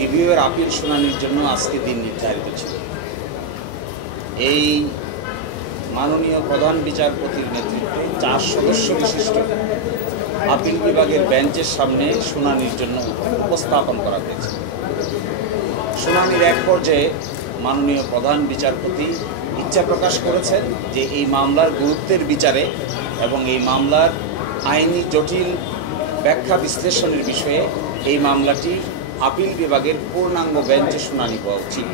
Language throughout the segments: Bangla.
রিভিউয়ের আপিল শুনানির জন্য আজকে দিন নির্ধারিত ছিল। এই মাননীয় প্রধান বিচারপতির নেতৃত্বে 4 সদস্য বিশিষ্ট আপিল বিভাগের বেঞ্চের সামনে শুনানির জন্য উপস্থাপন করা হয়েছে। শুনানির এক পর্যায়ে মাননীয় প্রধান বিচারপতি ইচ্ছা প্রকাশ করেছেন যে এই মামলার গুরুত্বের বিচারে এবং এই মামলার আইনি জটিল ব্যাখ্যা বিশ্লেষণের বিষয়ে এই মামলাটি আপিল বিভাগের পূর্ণাঙ্গ বেঞ্চে শুনানি হওয়া উচিত।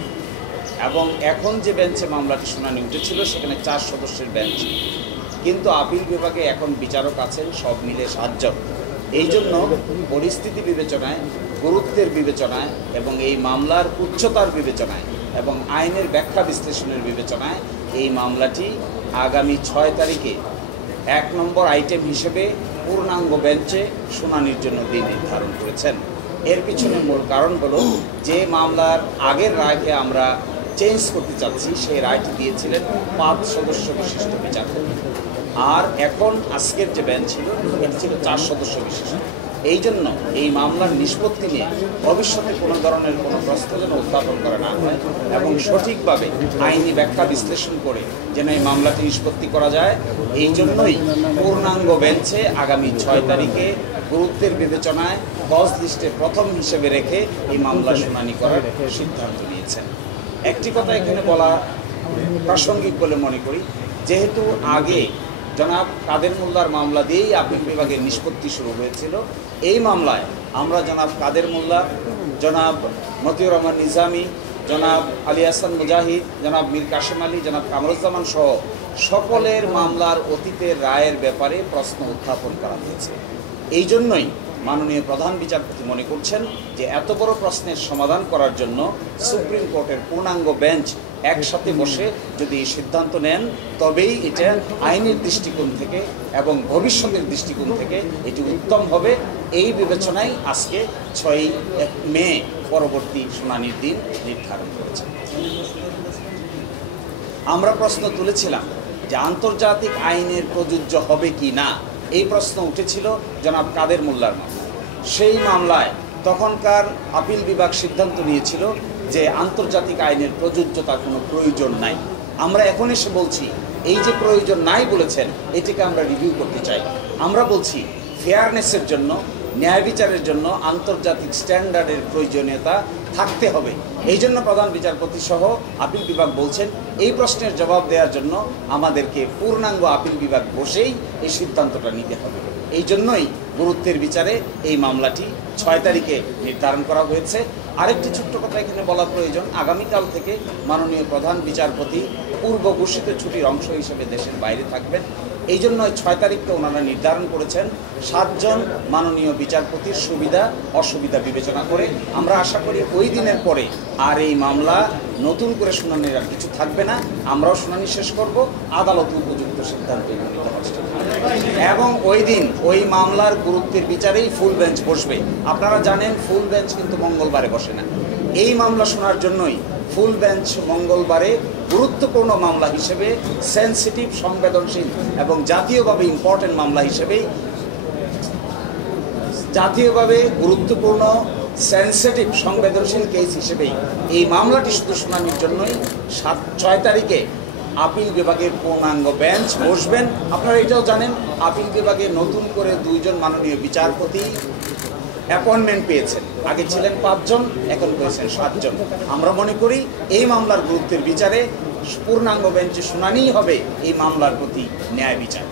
এবং এখন যে বেঞ্চে মামলাটি শুনানি উঠেছিল সেখানে 4 সদস্যের বেঞ্চ, কিন্তু আপিল বিভাগে এখন বিচারক আছেন সব মিলে 7 জন। এই জন্য পরিস্থিতি বিবেচনায়, গুরুত্বের বিবেচনায় এবং এই মামলার উচ্চতার বিবেচনায় এবং আইনের ব্যাখ্যা বিশ্লেষণের বিবেচনায় এই মামলাটি আগামী 6 তারিখে 1 নম্বর আইটেম হিসেবে পূর্ণাঙ্গ বেঞ্চে শুনানির জন্য দিন নির্ধারণ করেছেন। এর পিছনে মূল কারণ হলো যে মামলার আগের রায়কে আমরা চেঞ্জ করতে চাচ্ছি, সেই রায়টি দিয়েছিলেন 5 সদস্য বিশিষ্ট বিচারপতি, আর এখন আজকের যে বেঞ্চ ছিল এটি ছিল 4 সদস্য বিশিষ্ট। এই জন্য এই মামলার নিষ্পত্তি নিয়ে ভবিষ্যতে কোনো ধরনের কোনো প্রশ্ন যেন উত্থাপন করা না হয় এবং সঠিকভাবে আইনি ব্যাখ্যা বিশ্লেষণ করে যেন এই মামলাটি নিষ্পত্তি করা যায়, এই জন্যই পূর্ণাঙ্গ বেঞ্চে আগামী 6 তারিখে গুরুত্বের বিবেচনায় 10 লিস্টে প্রথম হিসেবে রেখে এই মামলা শুনানি করার সিদ্ধান্ত নিয়েছেন। একটি কথা এখানে বলা প্রাসঙ্গিক বলে মনে করি, যেহেতু আগে জনাব কাদের মোল্লার মামলা দিয়েই আপিল বিভাগের নিষ্পত্তি শুরু হয়েছিল, এই মামলায় আমরা জনাব কাদের মোল্লা, জনাব মতিউর রহমান নিজামী, জনাব আলী হাসান মুজাহিদ, জনাব মীর কাশেম আলী, জনাব কামরুজ্জামান সহ সকলের মামলার অতীতের রায়ের ব্যাপারে প্রশ্ন উত্থাপন করা হয়েছে। এই জন্যই মাননীয় প্রধান বিচারপতি মনে করছেন যে এত বড় প্রশ্নের সমাধান করার জন্য সুপ্রিম কোর্টের পূর্ণাঙ্গ বেঞ্চ একসাথে বসে যদি এই সিদ্ধান্ত নেন, তবেই এটা আইনের দৃষ্টিকোণ থেকে এবং ভবিষ্যতের দৃষ্টিকোণ থেকে এটি উত্তম হবে। এই বিবেচনায় আজকে 6 মে পরবর্তী শুনানির দিন নির্ধারণ করেছেন। আমরা প্রশ্ন তুলেছিলাম যে আন্তর্জাতিক আইনের প্রযোজ্য হবে কি না, এই প্রশ্ন উঠেছিল জনাব কাদের মোল্লার মামলায়। সেই মামলায় তখনকার আপিল বিভাগ সিদ্ধান্ত নিয়েছিল যে আন্তর্জাতিক আইনের প্রযোজ্যতার কোনো প্রয়োজন নাই। আমরা এখন এসে বলছি এই যে প্রয়োজন নাই বলেছেন, এটিকে আমরা রিভিউ করতে চাই। আমরা বলছি ফেয়ারনেসের জন্য, ন্যায় বিচারের জন্য আন্তর্জাতিক স্ট্যান্ডার্ডের প্রয়োজনীয়তা থাকতে হবে। এই জন্য প্রধান বিচারপতি সহ আপিল বিভাগ বলছেন এই প্রশ্নের জবাব দেওয়ার জন্য আমাদেরকে পূর্ণাঙ্গ আপিল বিভাগ বসেই এই সিদ্ধান্তটা নিতে হবে। এই জন্যই গুরুত্বের বিচারে এই মামলাটি 6 তারিখে নির্ধারণ করা হয়েছে। আরেকটি ছোট্ট কথা এখানে বলা প্রয়োজন, আগামীকাল থেকে মাননীয় প্রধান বিচারপতি পূর্ব ঘোষিত ছুটির অংশ হিসেবে দেশের বাইরে থাকবেন। এই জন্য 6 তারিখকে ওনারা নির্ধারণ করেছেন 7 জন মাননীয় বিচারপতির সুবিধা অসুবিধা বিবেচনা করে। আমরা আশা করি ওই দিনের পরে আর এই মামলা নতুন করে শুনানির আর কিছু থাকবে না। আমরাও শুনানি শেষ করব, আদালত উপযুক্ত সিদ্ধান্ত উপনীত হবে এবং ওই দিন ওই মামলার গুরুত্বের বিচারেই ফুল বেঞ্চ বসবে। আপনারা জানেন ফুল বেঞ্চ কিন্তু মঙ্গলবারে বসে না। এই মামলা শোনার জন্যই ফুল বেঞ্চ মঙ্গলবারে গুরুত্বপূর্ণ মামলা হিসেবে, সেন্সিটিভ, সংবেদনশীল এবং জাতীয়ভাবে ইম্পর্টেন্ট মামলা হিসেবেই, জাতীয়ভাবে গুরুত্বপূর্ণ সেন্সিটিভ সংবেদনশীল কেস হিসেবেই এই মামলাটি শুধু শুনানির জন্যই 6 তারিখে আপিল বিভাগের পূর্ণাঙ্গ বেঞ্চ বসবেন। আপনারা এটাও জানেন আপিল বিভাগে নতুন করে 2 জন মাননীয় বিচারপতি অ্যাপয়েন্টমেন্ট পেয়েছেন। আগে ছিলেন 5 জন, এখন পেয়েছেন 7 জন। আমরা মনে করি এই মামলার গুরুত্বের বিচারে পূর্ণাঙ্গ বেঞ্চে শুনানিই হবে এই মামলার প্রতি ন্যায় বিচার।